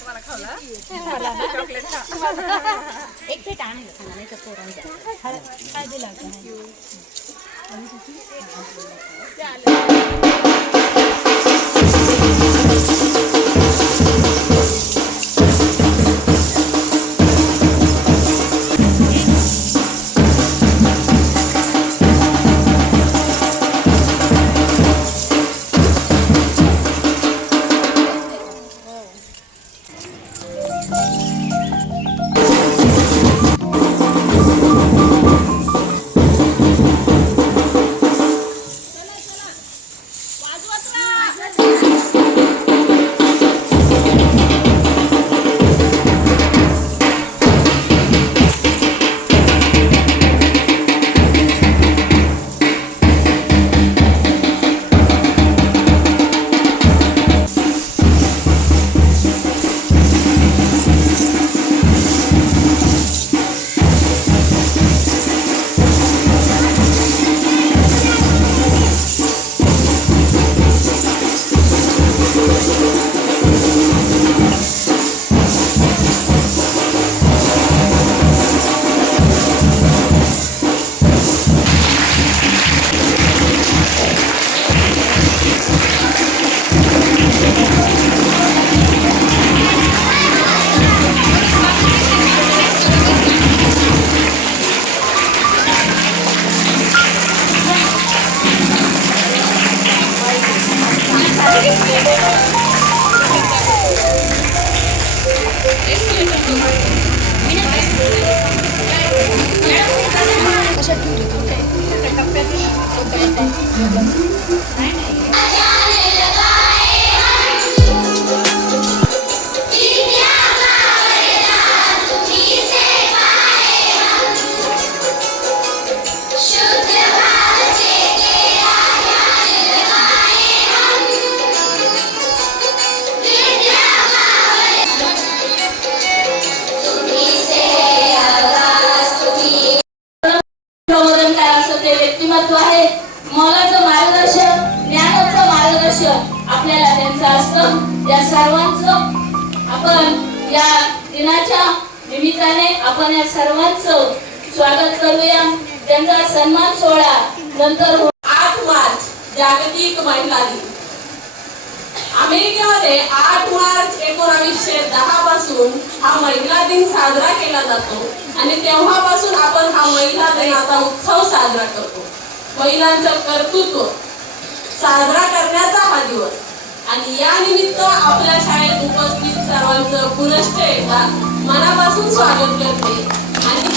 Chocolate एक plate आणलं सांगा नाही तर पोरांच्या हळदी लागतं व्यक्तिमत्व आहे. मोलाचं मार्गदर्शन, ज्ञानाचं मार्गदर्शन आपल्याला त्यांचं असतं. या सर्वांचं आपण या दिनाच्या निमित्ताने आपण या सर्वांचं स्वागत करूया. त्यांचा सन्मान सोहळा नंतर 8 मार्च जागतिक महिला दिन. अमेरिकेमध्ये 8 मार्च 1910 पासून हा महिला दिन साजरा केला जातो आणि तेव्हापासून आपण हा महिला दिनाचा उत्सव साजरा करतो. महिलांचं कर्तृत्व साजरा करण्याचा हा दिवस आणि या निमित्त आपल्या शाळेत उपस्थित सर्वांचं पुनश्च एकदा मनापासून स्वागत करते. आणि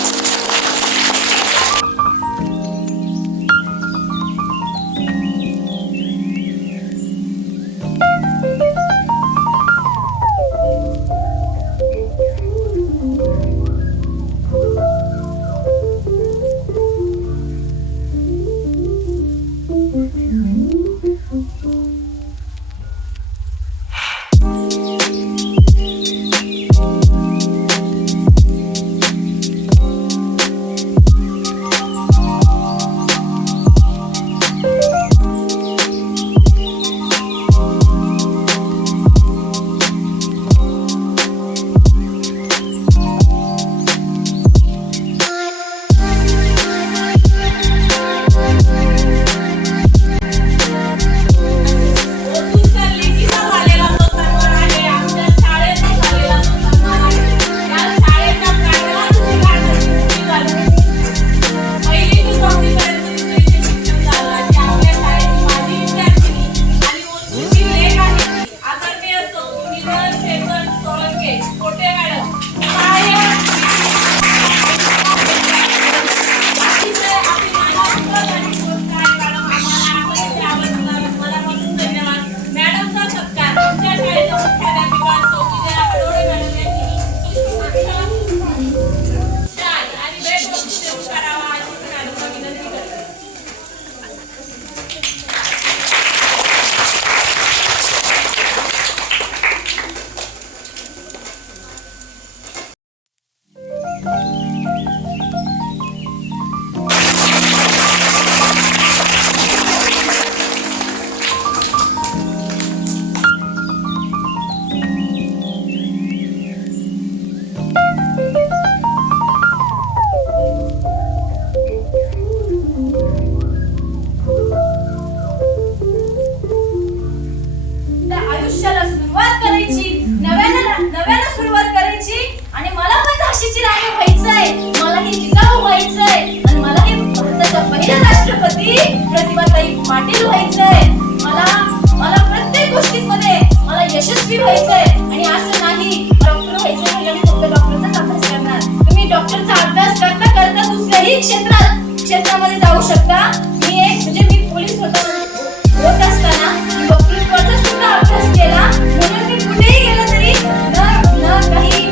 पाटील व्हायचंय, मला प्रत्येक गोष्टीमध्ये मला यशस्वी व्हायचंय. आणि असं नाही डॉक्टर व्हायचं म्हणजे मी फक्त डॉक्टरचाच अभ्यास करणार. तुम्ही डॉक्टरचा अभ्यास करता करता दुसऱ्याही क्षेत्रामध्ये जाऊ शकता. मी पोलीस होत असताना वक्तृत्वाचा सुद्धा अभ्यास केला. म्हणून मी कुठेही गेलं तरी न काही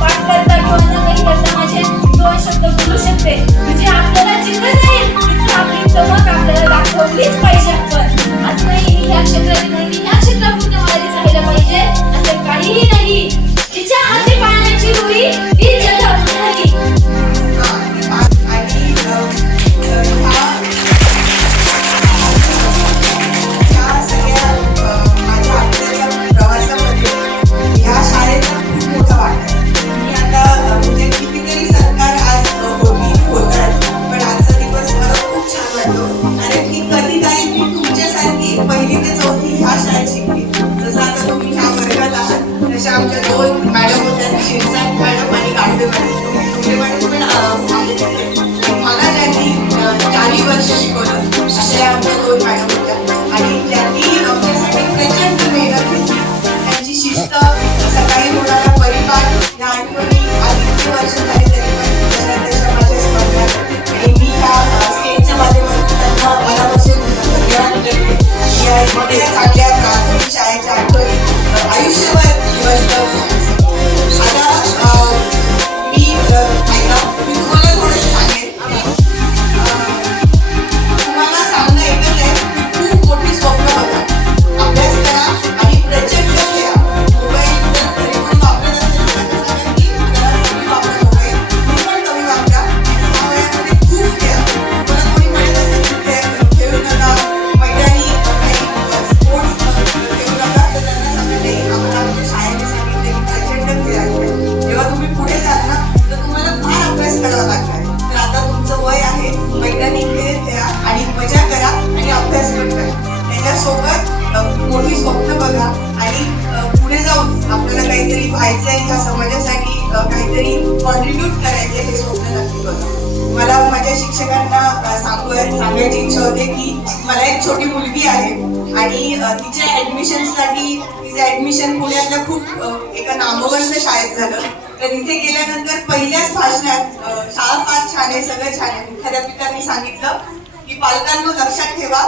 पाठ करता किंवा न काही करता माझे 2 शब्द बोलू शकते. म्हणजे आपल्याला जिथं जाईल तिथं आपली चमक आपल्याला दाखवलीच पाहिजे. आपण असं नाही मी ह्या क्षेत्रात म्हणून ह्या क्षेत्रापुरतं मर्यादित राहिलं पाहिजे असं काहीही नाही. तिच्या हाती पाण्याची रुई ही जगात नाही. आमच्या 2 मॅडम होत्या, शिरसाट मॅडम आणि गाडवे मॅडम. मला ज्यांनी 40 वर्ष शिकवलं अशा आमच्या 2 मॅडम होत्या आणि ज्यांनी आमच्यासाठी प्रचंड मेहनत घेतली. त्यांची शिस्त, सकाळी होणारा परिपाठ या आठवणी आज इतके वर्ष झाले तरी पण तशा माझ्या स्मरणात. आणि मी ह्या स्टेजच्या माध्यमातून त्यांना मनापासून धन्यवाद देते. या इतक्या चांगल्या प्राथमिक शाळेच्या आठवणी आयुष्यभर आता मी तुम्हाला थोडंसं सांगेन. तुम्हाला सांगणं एकच आहे, खूप मोठी स्वप्न बघा, अभ्यास करा आणि प्रचंड खेळा. मोबाईल तरी पण वापरत असेल की वापरा मोबाईल, मी पण कमी वापरा. ह्या वयामध्ये खूप खेळा. मला कोणी म्हणत असेल खेळू नका, मैदानी स्पोर्ट्स खेळू नका, तर त्यांना सांगत नाही. आम्हाला आमच्या शाळेने सांगितले की प्रचंड खेळायचं. जेव्हा तुम्ही पुढे जाल ना तर तुम्हाला फार अभ्यास करावा लागणार. तर आता तुमचं वय आहे, मैदानी खेळ खेळा आणि मजा करा आणि अभ्यास पण करा. त्याच्यासोबत मोठी स्वप्न बघा आणि पुढे जाऊन आपल्याला काहीतरी व्हायचं आहे, या समाजासाठी काहीतरी कॉन्ट्रीब्यूट करायचं हे स्वप्न नक्की बघा. मला माझ्या शिक्षकांना सांगायची इच्छा होते की मला एक छोटी मुलगी आहे आणि तिच्या ॲडमिशनसाठी तिचं ॲडमिशन पुण्यातल्या खूप एका नामवंत शाळेत झालं. तर तिथे गेल्यानंतर पहिल्याच भाषणात शाळा फार छान आहे, सगळं छान आहे. मुख्याध्यापिकांनी सांगितलं की पालकांनो लक्षात ठेवा,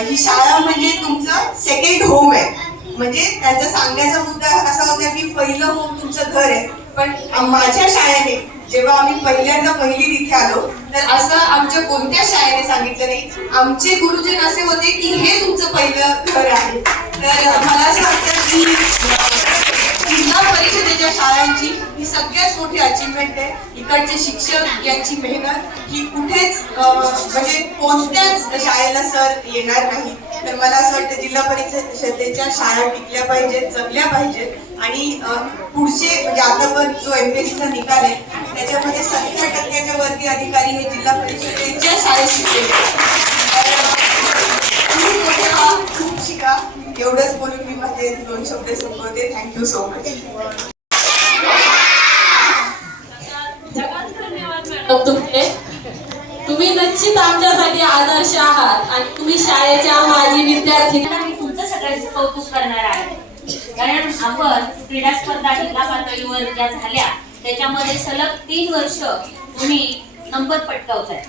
ही शाळा म्हणजे तुमचं सेकंड होम आहे. म्हणजे त्यांचा सांगण्याचा मुद्दा असा होता की पहिलं होम तुमचं घर आहे. पण माझ्या शाळेने जेव्हा आम्ही पहिल्यांदा पहिली तिथे आलो तर असं आमच्या कोणत्या शाळेने सांगितलं नाही. आमचे गुरुजन असे होते की हे तुमचं पहिलं घर आहे. तर मला असं वाटतं की जिल्हा परिषदेच्या शाळांची ही सगळ्यात मोठी अचिव्हमेंट आहे. इकडचे शिक्षक यांची मेहनत ही कुठेच म्हणजे कोणत्याच शाळेला सर येणार नाही. तर मला असं वाटतं जिल्हा परिषदेच्या शाळा टिकल्या पाहिजेत, जगल्या पाहिजेत आणि पुढचे म्हणजे आता पण जो MPSCचा निकाल आहे त्याच्यामध्ये 70% वरती अधिकारी हे जिल्हा परिषदेच्या शाळेत शिकलेले. खूप मोठे व्हा, खूप शिका. एवढंच बोलून मी माझे 2 शब्द संपवते. Thank you so much. तुम्ही निश्चित आमच्यासाठी आदर्श आहात आणि तुम्ही शाळेच्या माजी विद्यार्थी. मी तुमचं सगळ्यांचं कौतुक करणार आहे. कारण आपण क्रीडा स्पर्धा जिल्हा पातळीवर ज्या झाल्या त्याच्यामध्ये सलग 3 वर्ष तुम्ही नंबर पटकावताय.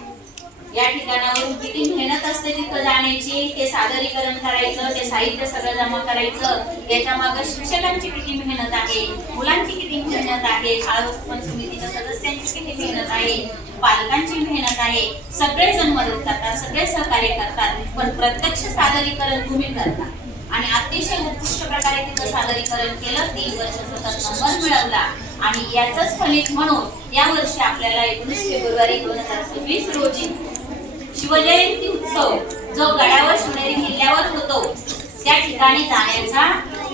या ठिकाणावरून किती मेहनत असते तिथं जाण्याची, ते सादरीकरण करायचं, ते साहित्य सगळं जमा करायचं, याच्या मागे शिक्षकांची किती मेहनत आहे, मुलांची किती मेहनत आहे, शाळा व्यवस्थापन समितीच्या सदस्यांची किती मेहनत आहे, पालकांची मेहनत आहे. सगळेजण मदत करतात, सगळे सहकार्य करतात, पण प्रत्यक्ष सादरीकरण तुम्ही करता आणि अतिशय उत्कृष्ट प्रकारे तिथं सादरीकरण केलं. 3 वर्ष सतत नंबर मिळवला आणि याचंच फलित म्हणून या वर्षी आपल्याला 19 फेब्रुवारी 2026 रोजी शिवजयंती उत्सव जो गडावर शिवनेरी किल्ल्यावर होतो त्या ठिकाणी जाण्याचा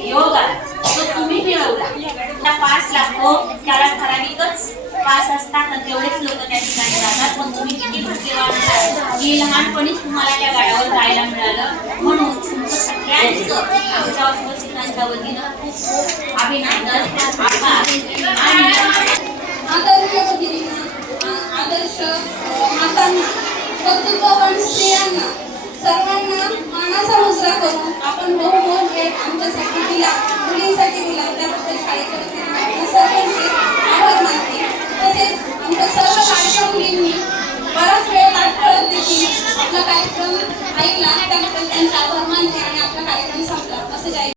योग आला, तो तुम्ही मिळवला. त्या पास लागतो, त्याला ठराविकच पास असतात आणि तेवढेच लोक त्या ठिकाणी जातात. पण तुम्ही किती भाग्यवान आहात की लहानपणीच तुम्हाला त्या गडावर जायला मिळालं. म्हणून तुमचं सगळ्यांचं आमच्या उपस्थितांच्या वतीनं खूप खूप अभिनंदन, आभार. आणि आदर्श मातांना, कर्तृत्ववान स्त्रियांना सर्वांना मानाचा मुजरा करून आपण बहुमोल वेळ आमच्यासाठी दिला, मुलींसाठी दिला, त्याबद्दल शाळेकडे आपल्या सर्वांचे आभार मानते. तसेच आमच्या सर्व लाडक्या मुलींनी बराच वेळ लाटकळत देखील आपला कार्यक्रम ऐकला, त्याबद्दल त्यांचा आभार मानते आणि आपला कार्यक्रम संपला असं जाहीर